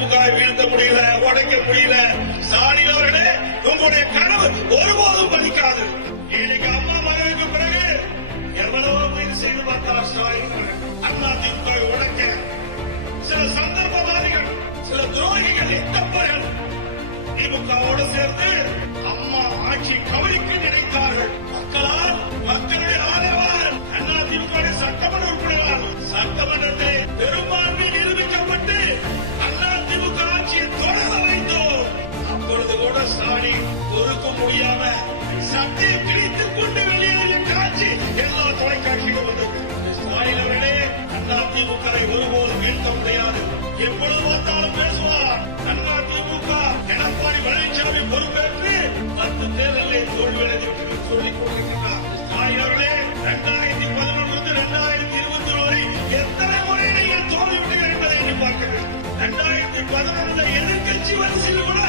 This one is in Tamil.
அதிமுக வீழ்த்த முடியல, உடைக்க முடியல. ஸ்டாலின் அவர்களே, உங்களுடைய கனவு ஒருபோதும் பலிக்காது. இன்னைக்கு அம்மா மகனுக்கு பிறகு எவ்வளவோ முயற்சி செய்து பார்த்தார் ஸ்டாலின். அதிமுக உடைக்க சில சந்தர்ப்பவாதிகள், சில துரோகிகள், எட்டப்பர்கள் திமுகவோடு சேர்ந்து அம்மா ஆட்சி கவனிக்க நினைத்தார்கள். மக்களால், மக்களுடைய ஆதரவாளர் அதிமுக சட்டமன்ற உறுப்பினரால் சட்டமன்றத்தை பெரும்பான்மை நிரூபிக்கப்பட்டு அதிமுக ஆட்சியை தொடர வைத்தோம். அப்பொழுது கூட ஸ்டாலின் பொறுக்க முடியாம சட்டையை கிழித்துக் கொண்டு வெளியேறிய காட்சி எல்லா தொலைக்காட்சியிலும் வந்தது. ஸ்டாலின் அவர்களே, அதிமுகவை ஒருபோதும் வீழ்த்த முடியாது. எப்பொழுது பார்த்தாலும் பேசுவார். அதிமுக எடப்பாடி பழனிசாமி பொறுப்பேற்று 10 தேர்தலில் தோல்வியடைந்து சொல்லிக் கொண்டிருக்கிறார். ஸ்டாலின் அவர்களே, 2011 2020 வரை எத்தனை முறை நீங்கள் தோல்விவிட்டீர்கள் என்பதை எண்ணி பார்க்க வேண்டும். 2011 எதிர்கட்சி வரிசையில் கூட